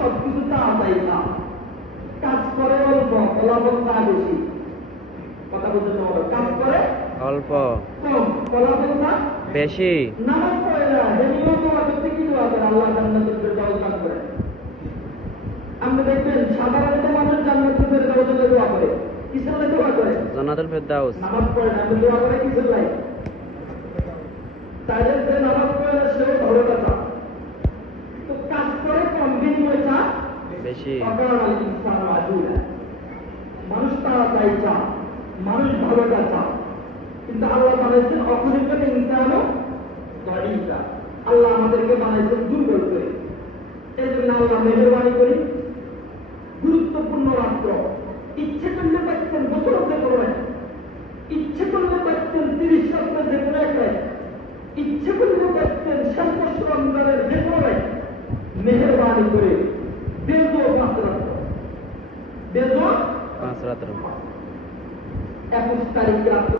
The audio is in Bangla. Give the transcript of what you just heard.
সবকিছু তাড়াতাড়ি না, কাজ করে অল্প, ফলাফল তা বেশি। কথা বলতে হবে, কাজ করে অল্প কম, ফলাফল তা বেশি। নামাজ পড়ে না, হেমিও দোয়া করতে কি দোয়া করে? আল্লাহ জান্নাতের ফেরদাউস দান করে। আপনি দেখবেন সাধারণত মানুষ জান্নাতুল ফেরদাউসের দোয়া করে, কিসের লাগে দোয়া করে? জান্নাতুল ফেরদাউস। নামাজ পড়ে না, দোয়া করে কিসের লাগে? তাইলে যে নামাজ পড়ে না সেও ভালো কথা, তো কাজ করে কম, বিনিময় চা বেশি। মানুষ তাড়াতাড়ি চা, মানুষ ভালোটা চা, কিন্তু আল্লাহ বানাইছেন অখনিকের ইনসানও দাঁড়িয়ে। আল্লাহ আমাদেরকে বানাইছেন দুর্বল করে। এই জন্য আল্লাহ মেহরবানি করি, গুরুত্বপূর্ণ রাত্র ইচ্ছে করলে পাচ্ছেন বছর হতে করবেন, ইচ্ছে করলে পাচ্ছেন 30 রাত্রে যে কোনো এক রাত, ইচ্ছে করলে পাচ্ছেন শেষ বছর রমজানের যে কোনো রাত। মেহরবানি করে বেজো 5 রাত্র, বেজো 5 রাত্র, 21 তারিখ রাত্র